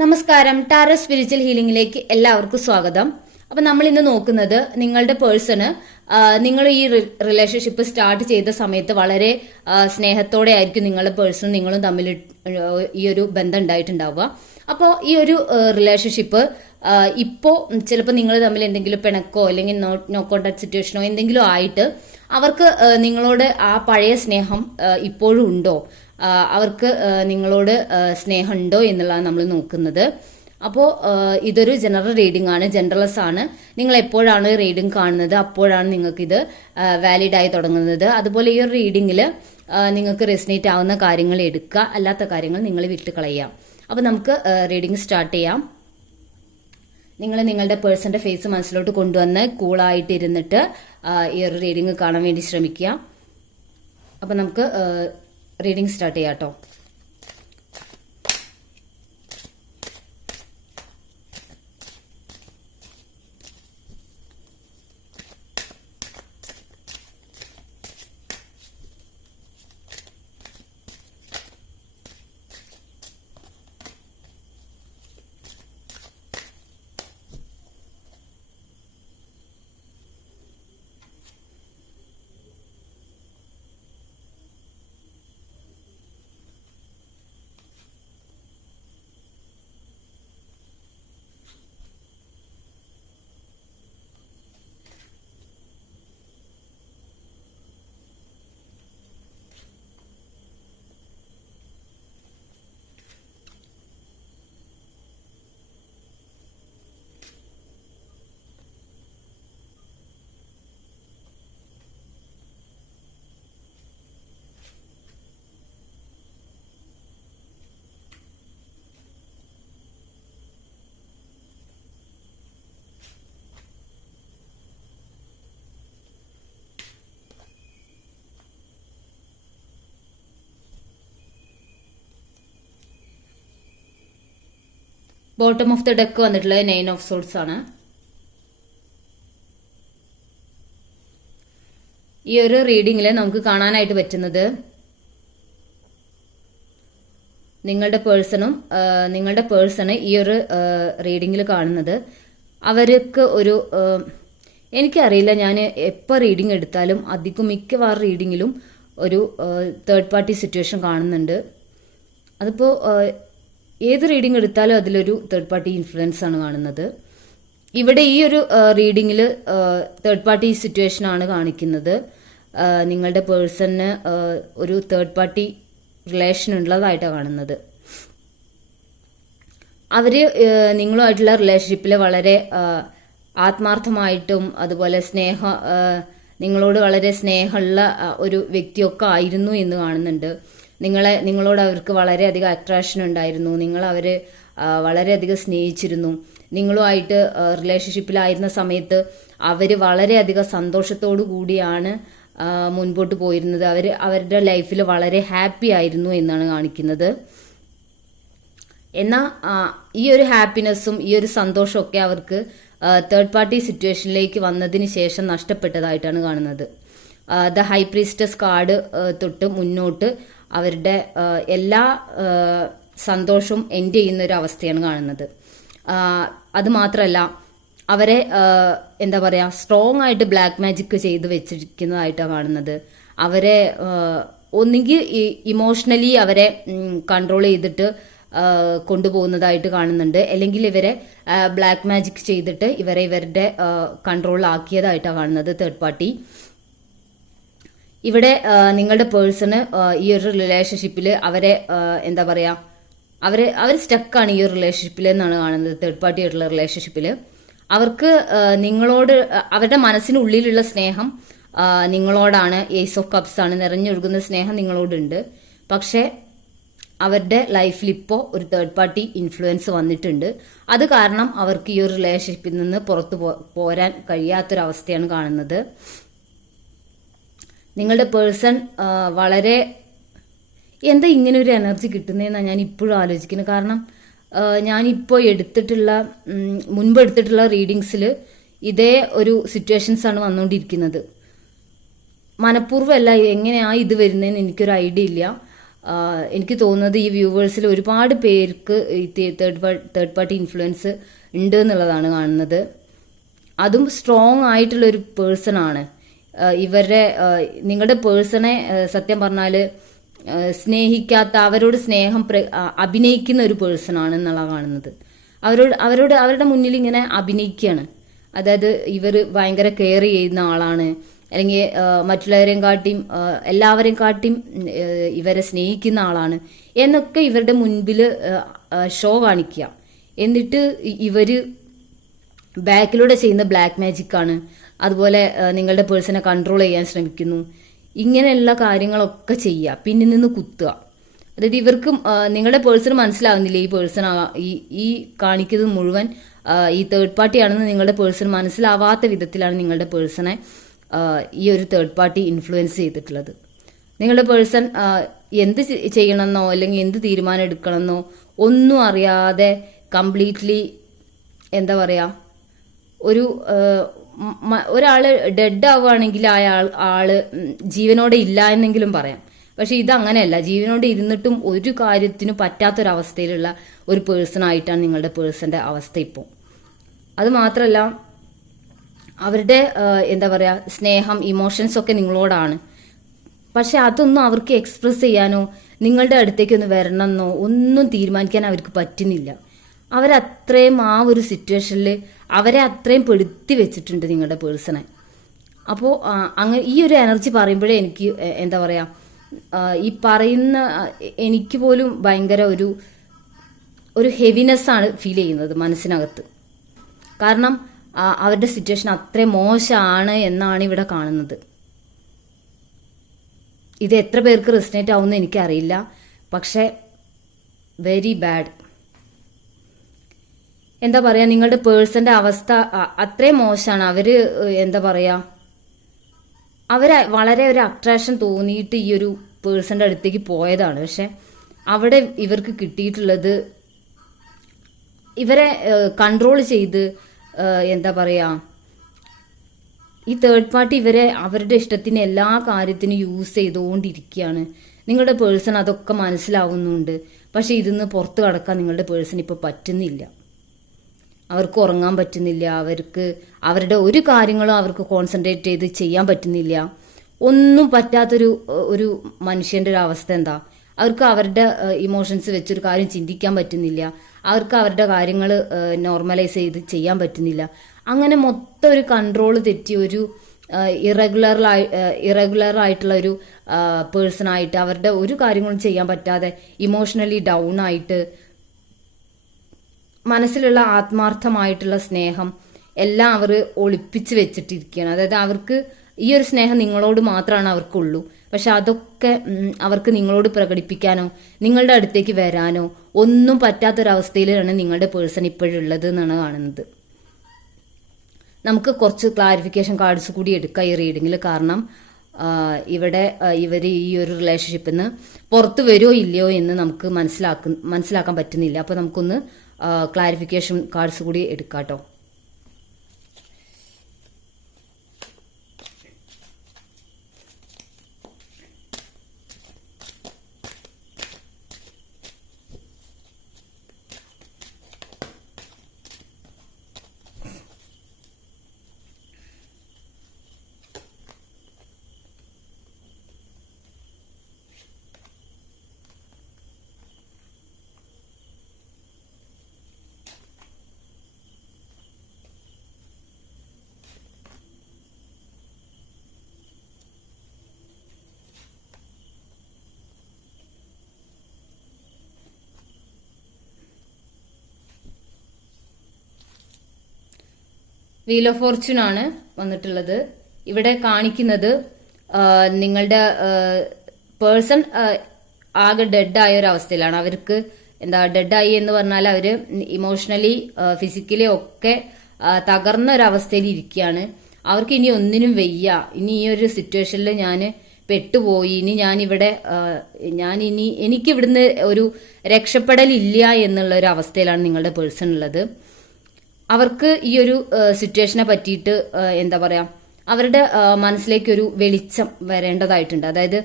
നമസ്കാരം. Tarot spiritual ഹീലിംഗിലേക്ക് എല്ലാവർക്കും സ്വാഗതം. അപ്പൊ നമ്മൾ ഇന്ന് നോക്കുന്നത് നിങ്ങളുടെ പേഴ്സണ് നിങ്ങൾ ഈ റിലേഷൻഷിപ്പ് സ്റ്റാർട്ട് ചെയ്ത സമയത്ത് വളരെ സ്നേഹത്തോടെ ആയിരിക്കും നിങ്ങളുടെ പേഴ്സണും നിങ്ങളും തമ്മിൽ ഈ ഒരു ബന്ധം ഉണ്ടായിട്ടുണ്ടാവുക. അപ്പോൾ ഈ ഒരു റിലേഷൻഷിപ്പ് ഇപ്പോൾ ചിലപ്പോൾ നിങ്ങൾ തമ്മിൽ എന്തെങ്കിലും പിണക്കോ അല്ലെങ്കിൽ നോ കോണ്ടാക്ട് സിറ്റുവേഷനോ എന്തെങ്കിലും ആയിട്ട് അവർക്ക് നിങ്ങളോട് ആ പഴയ സ്നേഹം ഇപ്പോഴും ഉണ്ടോ, അവർക്ക് നിങ്ങളോട് സ്നേഹമുണ്ടോ എന്നുള്ളതാണ് നമ്മൾ നോക്കുന്നത്. അപ്പോൾ ഇതൊരു ജനറൽ റീഡിംഗ് ആണ്, ജനറൽസ് ആണ്. നിങ്ങൾ എപ്പോഴാണ് റീഡിംഗ് കാണുന്നത് അപ്പോഴാണ് നിങ്ങൾക്ക് ഇത് വാലിഡ് ആയി തുടങ്ങുന്നത്. അതുപോലെ ഈ ഒരു റീഡിങ്ങിൽ നിങ്ങൾക്ക് റെസിനേറ്റ് ആവുന്ന കാര്യങ്ങൾ എടുക്കുക, അല്ലാത്ത കാര്യങ്ങൾ നിങ്ങൾ വിട്ട് കളയാം. അപ്പോൾ നമുക്ക് റീഡിംഗ് സ്റ്റാർട്ട് ചെയ്യാം. നിങ്ങൾ നിങ്ങളുടെ പേഴ്സന്റെ ഫേസ് മനസ്സിലോട്ട് കൊണ്ടുവന്ന് കൂളായിട്ട് ഇരുന്നിട്ട് ഈ ഒരു റീഡിംഗ് കാണാൻ വേണ്ടി ശ്രമിക്കുക. അപ്പം നമുക്ക് റീഡിംഗ് സ്റ്റാർട്ട് ചെയ്യാം കേട്ടോ. ബോട്ടം ഓഫ് ദ ഡെക്ക് വന്നിട്ടുള്ളത് 9 ഓഫ് സോർട്സ് ആണ്. ഈ ഒരു റീഡിങ്ങിൽ നമുക്ക് കാണാനായിട്ട് പറ്റുന്നത് നിങ്ങളുടെ പേഴ്സണ് ഈ ഒരു റീഡിങ്ങിൽ കാണുന്നത് അവർക്ക് ഒരു എനിക്കറിയില്ല, ഞാൻ എപ്പോൾ റീഡിങ് എടുത്താലും അധികം മിക്കവാറും റീഡിങ്ങിലും ഒരു തേർഡ് പാർട്ടി സിറ്റുവേഷൻ കാണുന്നുണ്ട്. അതിപ്പോൾ ഏത് റീഡിംഗ് എടുത്താലും അതിലൊരു തേർഡ് പാർട്ടി ഇൻഫ്ലുവൻസ് ആണ് കാണുന്നത്. ഇവിടെ ഈ ഒരു റീഡിങ്ങിൽ തേർഡ് പാർട്ടി സിറ്റുവേഷൻ ആണ് കാണിക്കുന്നത്. നിങ്ങളുടെ പേഴ്സണിന് ഒരു തേർഡ് പാർട്ടി റിലേഷൻ ഉള്ളതായിട്ടാണ് കാണുന്നത്. അവര് നിങ്ങളുമായിട്ടുള്ള റിലേഷൻഷിപ്പിൽ വളരെ ആത്മാർത്ഥമായിട്ടും അതുപോലെ നിങ്ങളോട് വളരെ സ്നേഹമുള്ള ഒരു വ്യക്തിയൊക്കെ ആയിരുന്നു എന്ന് കാണുന്നുണ്ട്. നിങ്ങളോട് അവർക്ക് വളരെയധികം അട്രാക്ഷൻ ഉണ്ടായിരുന്നു. നിങ്ങൾ അവരെ വളരെയധികം സ്നേഹിച്ചിരുന്നു. നിങ്ങളുമായിട്ട് റിലേഷൻഷിപ്പിലായിരുന്ന സമയത്ത് അവർ വളരെയധികം സന്തോഷത്തോടു കൂടിയാണ് മുൻപോട്ട് പോയിരുന്നത്. അവരുടെ ലൈഫിൽ വളരെ ഹാപ്പി ആയിരുന്നു എന്നാണ് കാണിക്കുന്നത്. എന്നാൽ ഈ ഒരു ഹാപ്പിനെസ്സും ഈ ഒരു സന്തോഷമൊക്കെ അവർക്ക് തേർഡ് പാർട്ടി സിറ്റുവേഷനിലേക്ക് വന്നതിന് ശേഷം നഷ്ടപ്പെട്ടതായിട്ടാണ് കാണുന്നത്. ദ ഹൈ പ്രീസ്റ്റസ് കാർഡ് തൊട്ട് മുന്നോട്ട് അവരുടെ എല്ലാ സന്തോഷവും എൻഡ് ചെയ്യുന്ന ഒരു അവസ്ഥയാണ് കാണുന്നത്. അത് മാത്രമല്ല, അവരെ എന്താ പറയുക, സ്ട്രോങ് ആയിട്ട് ബ്ലാക്ക് മാജിക് ചെയ്ത് വെച്ചിരിക്കുന്നതായിട്ടാണ് കാണുന്നത്. അവരെ ഒന്നുകിൽ ഇമോഷണലി അവരെ കൺട്രോൾ ചെയ്തിട്ട് കൊണ്ടുപോകുന്നതായിട്ട് കാണുന്നുണ്ട്, അല്ലെങ്കിൽ ഇവരെ ബ്ലാക്ക് മാജിക് ചെയ്തിട്ട് ഇവരുടെ കൺട്രോളിലാക്കിയതായിട്ടാണ് കാണുന്നത് തേർഡ് പാർട്ടി. ഇവിടെ നിങ്ങളുടെ പേഴ്സണ് ഈ ഒരു റിലേഷൻഷിപ്പിൽ അവരെ എന്താ പറയുക, അവർ സ്റ്റക്കാണ് ഈ ഒരു റിലേഷൻഷിപ്പിൽ എന്നാണ് കാണുന്നത്. തേർഡ് പാർട്ടി ആയിട്ടുള്ള റിലേഷൻഷിപ്പിൽ അവർക്ക് നിങ്ങളോട് അവരുടെ മനസ്സിനുള്ളിലുള്ള സ്നേഹം നിങ്ങളോടാണ്. ഏസ് ഓഫ് കപ്സ് ആണ്, നിറഞ്ഞൊഴുകുന്ന സ്നേഹം നിങ്ങളോടുണ്ട്. പക്ഷേ അവരുടെ ലൈഫിൽ ഇപ്പോൾ ഒരു തേർഡ് പാർട്ടി ഇൻഫ്ലുവൻസ് വന്നിട്ടുണ്ട്. അത് കാരണം അവർക്ക് ഈ ഒരു റിലേഷൻഷിപ്പിൽ നിന്ന് പുറത്തു പോരാൻ കഴിയാത്തൊരവസ്ഥയാണ് കാണുന്നത്. നിങ്ങളുടെ പേഴ്സൺ വളരെ എന്താ ഇങ്ങനെ ഒരു എനർജി കിട്ടുന്നതെന്നാണ് ഞാൻ ഇപ്പോഴും ആലോചിക്കുന്നത്. കാരണം ഞാനിപ്പോൾ മുൻപ് എടുത്തിട്ടുള്ള റീഡിങ്സിൽ ഇതേ ഒരു സിറ്റുവേഷൻസ് ആണ് വന്നുകൊണ്ടിരിക്കുന്നത്. മനഃപൂർവ്വമല്ല, എങ്ങനെയാണ് ഇത് വരുന്നതെന്ന് എനിക്കൊരു ഐഡിയ ഇല്ല. എനിക്ക് തോന്നുന്നത് ഈ വ്യൂവേഴ്സിൽ ഒരുപാട് പേർക്ക് ഈ തേർഡ് പാർട്ടി ഇൻഫ്ലുവൻസ് ഉണ്ട് എന്നുള്ളതാണ് കാണുന്നത്. അതും സ്ട്രോങ് ആയിട്ടുള്ള ഒരു പേഴ്സൺ ആണ്. ഇവരുടെ നിങ്ങളുടെ പേഴ്സണെ സത്യം പറഞ്ഞാൽ സ്നേഹിക്കാത്ത, അവരോട് സ്നേഹം അഭിനയിക്കുന്ന ഒരു പേഴ്സൺ ആണ് എന്നുള്ളതാണ് കാണുന്നത്. അവരുടെ മുന്നിൽ ഇങ്ങനെ അഭിനയിക്കുകയാണ്. അതായത് ഇവർ ഭയങ്കര കെയർ ചെയ്യുന്ന ആളാണ്, അല്ലെങ്കിൽ മറ്റുള്ളവരെയും കാട്ടിയും എല്ലാവരെയും കാട്ടിയും ഇവരെ സ്നേഹിക്കുന്ന ആളാണ് എന്നൊക്കെ ഇവരുടെ മുൻപിൽ ഷോ കാണിക്കുക. എന്നിട്ട് ഇവര് ബാക്കിലൂടെ ചെയ്യുന്ന ബ്ലാക്ക് മാജിക് ആണ്. അതുപോലെ നിങ്ങളുടെ പേഴ്സണെ കൺട്രോൾ ചെയ്യാൻ ശ്രമിക്കുന്നു. ഇങ്ങനെയുള്ള കാര്യങ്ങളൊക്കെ ചെയ്യുക, പിന്നിൽ നിന്ന് കുത്തുക. അതായത് ഇവർക്ക് നിങ്ങളുടെ പേഴ്സൺ മനസ്സിലാവുന്നില്ല ഈ പേഴ്സൺ ഈ കാണിക്കുന്നത് മുഴുവൻ ഈ തേർഡ് പാർട്ടി ആണെന്ന് നിങ്ങളുടെ പേഴ്സൺ മനസ്സിലാവാത്ത വിധത്തിലാണ് നിങ്ങളുടെ പേഴ്സണെ ഈ ഒരു തേർഡ് പാർട്ടി ഇൻഫ്ലുവൻസ് ചെയ്തിട്ടുള്ളത്. നിങ്ങളുടെ പേഴ്സൺ എന്ത് ചെയ്യണമെന്നോ അല്ലെങ്കിൽ എന്ത് തീരുമാനം എടുക്കണമെന്നോ ഒന്നും അറിയാതെ കംപ്ലീറ്റ്ലി എന്താ പറയുക, ഒരാള് ഡെഡ് ആവുകയാണെങ്കിൽ ആള് ജീവനോടെ ഇല്ല എന്നെങ്കിലും പറയാം. പക്ഷെ ഇതങ്ങനെയല്ല. ജീവനോടെ ഇരുന്നിട്ടും ഒരു കാര്യത്തിനും പറ്റാത്തൊരവസ്ഥയിലുള്ള ഒരു പേഴ്സൺ ആയിട്ടാണ് നിങ്ങളുടെ പേഴ്സന്റെ അവസ്ഥ ഇപ്പോൾ. അത് മാത്രമല്ല, അവരുടെ എന്താ പറയുക സ്നേഹം, ഇമോഷൻസ് ഒക്കെ നിങ്ങളോടാണ്. പക്ഷെ അതൊന്നും അവർക്ക് എക്സ്പ്രസ് ചെയ്യാനോ നിങ്ങളുടെ അടുത്തേക്കൊന്ന് വരണമെന്നോ ഒന്നും തീരുമാനിക്കാൻ അവർക്ക് പറ്റുന്നില്ല. അവരത്രയും ആ ഒരു സിറ്റുവേഷനിൽ അവരെ അത്രയും പെടുത്തി വെച്ചിട്ടുണ്ട് നിങ്ങളുടെ പേഴ്സണെ. അപ്പോൾ അങ്ങനെ ഈ ഒരു എനർജി പറയുമ്പോഴേ എനിക്ക് എന്താ പറയുക, ഈ പറയുന്ന എനിക്ക് പോലും ഭയങ്കര ഒരു ഹെവിനെസ് ആണ് ഫീൽ ചെയ്യുന്നത് മനസ്സിനകത്ത്. കാരണം അവരുടെ സിറ്റുവേഷൻ അത്രയും മോശമാണ് എന്നാണ് ഇവിടെ കാണുന്നത്. ഇത് എത്ര പേർക്ക് റെസിനേറ്റ് ആവുമെന്ന് എനിക്കറിയില്ല, പക്ഷെ വെരി ബാഡ്. എന്താ പറയുക, നിങ്ങളുടെ പേഴ്സന്റെ അവസ്ഥ അത്രയും മോശമാണ്. അവര് എന്താ പറയുക, അവര് വളരെ ഒരു അട്രാക്ഷൻ തോന്നിയിട്ട് ഈ ഒരു പേഴ്സന്റെ അടുത്തേക്ക് പോയതാണ്. പക്ഷെ അവിടെ ഇവർക്ക് കിട്ടിയിട്ടുള്ളത് ഇവരെ കൺട്രോൾ ചെയ്ത് എന്താ പറയുക, ഈ തേർഡ് പാർട്ടി ഇവരെ അവരുടെ ഇഷ്ടത്തിന് എല്ലാ കാര്യത്തിനും യൂസ് ചെയ്തുകൊണ്ടിരിക്കുകയാണ്. നിങ്ങളുടെ പേഴ്സൺ അതൊക്കെ മനസ്സിലാവുന്നുണ്ട്. പക്ഷെ ഇതിന്ന് പുറത്ത് കടക്കാൻ നിങ്ങളുടെ പേഴ്സൺ ഇപ്പോൾ പറ്റുന്നില്ല. അവർക്ക് ഉറങ്ങാൻ പറ്റുന്നില്ല, അവർക്ക് അവരുടെ ഒരു കാര്യങ്ങളും അവർക്ക് കോൺസെൻട്രേറ്റ് ചെയ്ത് ചെയ്യാൻ പറ്റുന്നില്ല. ഒന്നും പറ്റാത്തൊരു മനുഷ്യന്റെ ഒരു അവസ്ഥ എന്താ, അവർക്ക് അവരുടെ ഇമോഷൻസ് വെച്ചൊരു കാര്യം ചിന്തിക്കാൻ പറ്റുന്നില്ല, അവർക്ക് അവരുടെ കാര്യങ്ങൾ നോർമലൈസ് ചെയ്ത് ചെയ്യാൻ പറ്റുന്നില്ല. അങ്ങനെ മൊത്തം ഒരു കൺട്രോൾ തെറ്റി ഒരു ഇറഗുലർ ആയിട്ടുള്ള ഒരു പേഴ്സൺ ആയിട്ട് അവരുടെ ഒരു കാര്യങ്ങളും ചെയ്യാൻ പറ്റാതെ ഇമോഷണലി ഡൗൺ ആയിട്ട് മനസ്സിലുള്ള ആത്മാർത്ഥമായിട്ടുള്ള സ്നേഹം എല്ലാം അവർ ഒളിപ്പിച്ച് വെച്ചിട്ടിരിക്കുകയാണ്. അതായത് അവർക്ക് ഈ ഒരു സ്നേഹം നിങ്ങളോട് മാത്രമാണ് അവർക്കുള്ളൂ. പക്ഷെ അതൊക്കെ അവർക്ക് നിങ്ങളോട് പ്രകടിപ്പിക്കാനോ നിങ്ങളുടെ അടുത്തേക്ക് വരാനോ ഒന്നും പറ്റാത്തൊരവസ്ഥയിലാണ് നിങ്ങളുടെ പേഴ്സൺ ഇപ്പോഴുള്ളത് എന്നാണ് കാണുന്നത്. നമുക്ക് കുറച്ച് ക്ലാരിഫിക്കേഷൻ കാർഡ്സ് കൂടി എടുക്കാം ഈ റീഡിങ്ങിൽ. കാരണം ഇവിടെ ഇവർ ഈ ഒരു റിലേഷൻഷിപ്പിൽ നിന്ന് പുറത്തു വരുമോ ഇല്ലയോ എന്ന് നമുക്ക് മനസ്സിലാക്കാൻ പറ്റുന്നില്ല. അപ്പോൾ നമുക്കൊന്ന് ക്ലാരിഫിക്കേഷൻ കാർഡ്സ് കൂടി എടുക്കാം കേട്ടോ. വീൽ ഓഫ് ഫോർച്യൂൺ ആണ് വന്നിട്ടുള്ളത്. ഇവിടെ കാണിക്കുന്നത് നിങ്ങളുടെ പേഴ്സൺ ആകെ ഡെഡായ ഒരു അവസ്ഥയിലാണ്. അവർക്ക് എന്താ ഡെഡായി എന്ന് പറഞ്ഞാൽ അവര് ഇമോഷണലി ഫിസിക്കലി ഒക്കെ തകർന്ന ഒരു അവസ്ഥയിൽ ഇരിക്കുകയാണ്. അവർക്ക് ഇനി ഒന്നിനും വയ്യ, ഇനി ഈ ഒരു സിറ്റുവേഷനിൽ ഞാൻ പെട്ടുപോയി, ഇനി എനിക്ക് ഇവിടുന്ന് ഒരു രക്ഷപ്പെടലില്ല എന്നുള്ള ഒരു അവസ്ഥയിലാണ് നിങ്ങളുടെ പേഴ്സൺ ഉള്ളത്. അവർക്ക് ഈ ഒരു സിറ്റുവേഷനെ പറ്റിയിട്ട് എന്താ പറയാ, അവരുടെ മനസ്സിലേക്ക് ഒരു വെളിച്ചം വരേണ്ടതായിട്ടുണ്ട്. അതായത്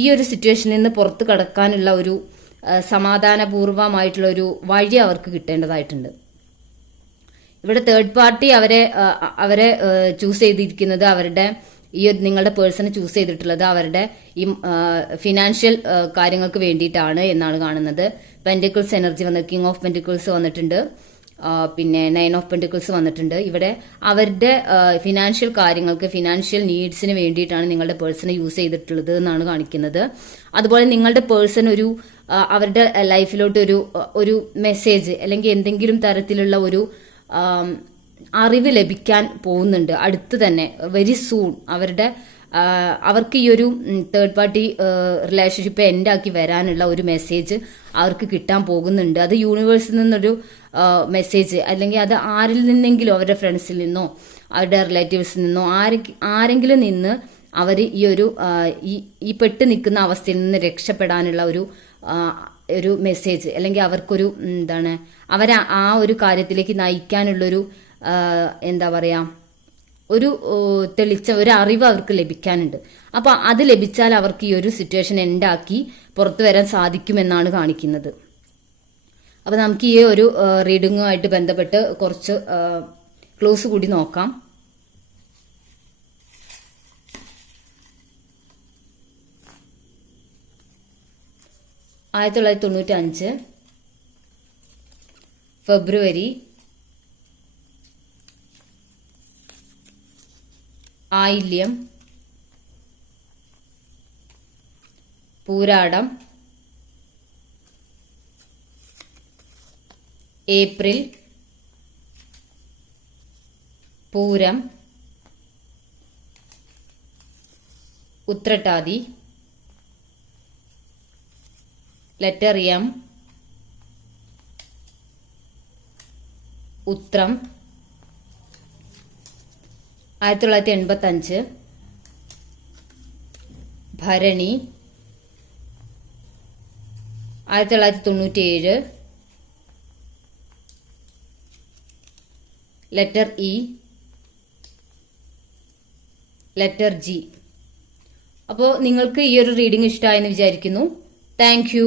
ഈ ഒരു സിറ്റുവേഷനിൽ നിന്ന് പുറത്തു കടക്കാനുള്ള ഒരു സമാധാനപൂർവമായിട്ടുള്ള ഒരു വഴി അവർക്ക് കിട്ടേണ്ടതായിട്ടുണ്ട്. ഇവിടെ തേർഡ് പാർട്ടി അവരെ ചൂസ് ചെയ്തിരിക്കുന്നത് അവരുടെ ഈ നിങ്ങളുടെ പേഴ്സണെ ചൂസ് ചെയ്തിട്ടുള്ളത് അവരുടെ ഈ ഫിനാൻഷ്യൽ കാര്യങ്ങൾക്ക് വേണ്ടിയിട്ടാണ് എന്നാണ് കാണുന്നത്. പെന്റിക്കിൾസ് എനർജി വന്നത്, കിങ് ഓഫ് പെന്റിക്കിൾസ് വന്നിട്ടുണ്ട്, പിന്നെ 9 ഓഫ് പെന്റിക്കിൾസ് വന്നിട്ടുണ്ട്. ഇവിടെ അവരുടെ ഫിനാൻഷ്യൽ കാര്യങ്ങൾക്ക്, ഫിനാൻഷ്യൽ നീഡ്സിന് വേണ്ടിയിട്ടാണ് നിങ്ങളുടെ പേഴ്സണെ യൂസ് ചെയ്തിട്ടുള്ളത് എന്നാണ് കാണിക്കുന്നത്. അതുപോലെ നിങ്ങളുടെ പേഴ്സൺ അവരുടെ ലൈഫിലോട്ട് ഒരു മെസ്സേജ് അല്ലെങ്കിൽ എന്തെങ്കിലും തരത്തിലുള്ള ഒരു അറിവ് ലഭിക്കാൻ പോകുന്നുണ്ട് അടുത്ത് തന്നെ, വെരി സൂൺ. അവർക്ക് ഈ ഒരു തേർഡ് പാർട്ടി റിലേഷൻഷിപ്പ് എൻഡാക്കി വരാനുള്ള ഒരു മെസ്സേജ് അവർക്ക് കിട്ടാൻ പോകുന്നുണ്ട്. അത് യൂണിവേഴ്സിൽ നിന്നൊരു മെസ്സേജ്, അല്ലെങ്കിൽ അത് ആരിൽ നിന്നെങ്കിലും, അവരുടെ ഫ്രണ്ട്സിൽ നിന്നോ അവരുടെ റിലേറ്റീവ്സിൽ നിന്നോ ആരെങ്കിലും നിന്ന് അവർ ഈ പെട്ട് നിൽക്കുന്ന അവസ്ഥയിൽ നിന്ന് രക്ഷപ്പെടാനുള്ള ഒരു മെസ്സേജ്, അല്ലെങ്കിൽ അവർക്കൊരു അവരെ ആ ഒരു കാര്യത്തിലേക്ക് നയിക്കാനുള്ളൊരു എന്താ പറയാ, ഒരു ഒരു അറിവ് അവർക്ക് ലഭിക്കാനുണ്ട്. അപ്പൊ അത് ലഭിച്ചാൽ അവർക്ക് ഈ ഒരു സിറ്റുവേഷൻ എൻഡാക്കി പുറത്തു വരാൻ സാധിക്കുമെന്നാണ് കാണിക്കുന്നത്. അപ്പൊ നമുക്ക് ഈ ഒരു റീഡിങ്ങുമായിട്ട് ബന്ധപ്പെട്ട് കുറച്ച് ക്ലൂസ് കൂടി നോക്കാം. ആയിരത്തി 1995 ഫെബ്രുവരി 1000 പൂരാടം ഏപ്രിൽ പൂരം ഉത്രട്ടാതി ലെറ്റർ എം ഉത്രം 1985 ഭരണി 1997 ലെറ്റർ ഇ ലെറ്റർ ജി. അപ്പോൾ നിങ്ങൾക്ക് ഈ ഒരു റീഡിംഗ് ഇഷ്ടമായെന്ന് വിചാരിക്കുന്നു. Thank U.